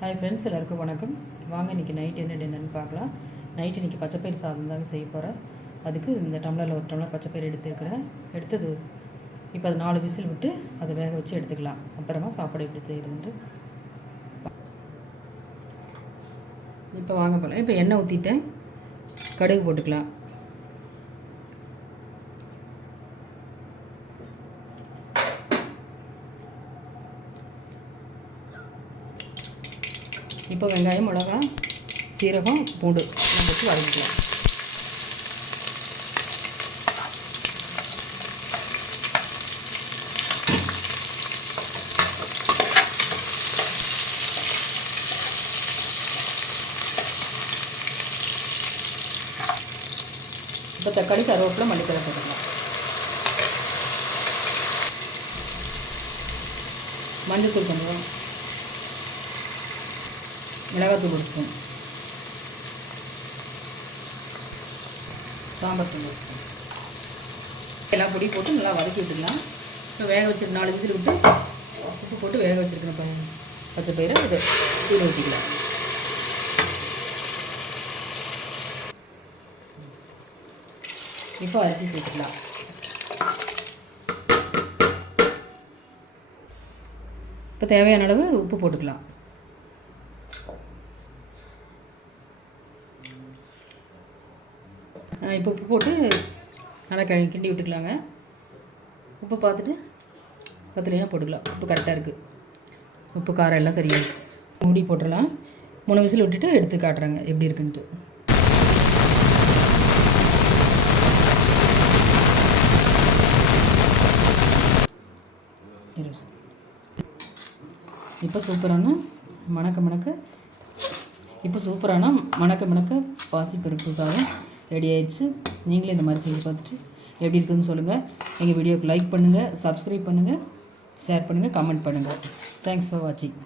Hi friends எல்லாருக்கும் வணக்கம். வாங்க இன்றைக்கி நைட் என்ன டின்னர்னு பார்க்கலாம். நைட் இன்றைக்கி பச்சைப்பயிர் சாதம் தாங்க செய்ய போகிறேன் அதுக்கு இந்த டம்ளரில் ஒரு டம்ளர் பச்சைப்பயிர் எடுத்துருக்கிறேன். எடுத்தது இப்போ அது நாலு விசில் விட்டு அதை வேக வச்சு எடுத்துக்கலாம். அப்புறமா சாப்பாடு எப்படி செய்கிறதுன்ட்டு இப்போ வாங்க போகலாம் இப்போ எண்ணெய் ஊற்றிட்டேன் கடுகு போட்டுக்கலாம். இப்போ வெங்காயம் மிளகா சீரகம் பூண்டு எல்லாம் வதக்கிக்கலாம். இப்போ தக்காளி கருவேப்பில் மல்லித்தலை போட்டுக்கலாம். மஞ்சத்தூள் பண்ணுவோம் மிளகாத்தூள் ஒரு ஸ்பூன். சாம்பார் தூள் ஒரு ஸ்பூன். எல்லாம் பொடி போட்டு நல்லா வதக்கி விட்டுக்கலாம் இப்போ வேக வச்சுட்டு நாலு விசில் விட்டு உப்பு போட்டு வேக வச்சுருக்கணும் பச்சை பயிரை இதை தூள் ஊற்றிக்கலாம் இப்போ அரிசி சேர்த்துக்கலாம். இப்போ தேவையான அளவு உப்பு போட்டுக்கலாம். இப்போ உப்பு போட்டு நல்லா கிண்டி விட்டுக்கலாங்க. உப்பு பார்த்துட்டு பத்துலைனா போட்டுக்கலாம். உப்பு கரெக்டாக இருக்குது உப்பு காரம் எல்லாம் சரியாக மூடி போட்டுடலாம். மூணு விசில் விட்டுட்டு எடுத்து காட்டுறாங்க. எப்படி இருக்குன்ட்டு. இப்போ சூப்பரான மணக்க மணக்க இப்போ சூப்பரான மணக்க மணக்க பாசிப்பருப்பு சாதம். ரெடி ஆயிடுச்சு. நீங்களே இந்த மாதிரி செஞ்சு பார்த்துட்டு எப்படி இருக்குதுன்னு சொல்லுங்கள் எங்கள் வீடியோக்கு லைக் பண்ணுங்கள் சப்ஸ்கிரைப் பண்ணுங்கள் ஷேர் பண்ணுங்கள் கமெண்ட் பண்ணுங்கள் தேங்க்ஸ் ஃபார் வாட்சிங்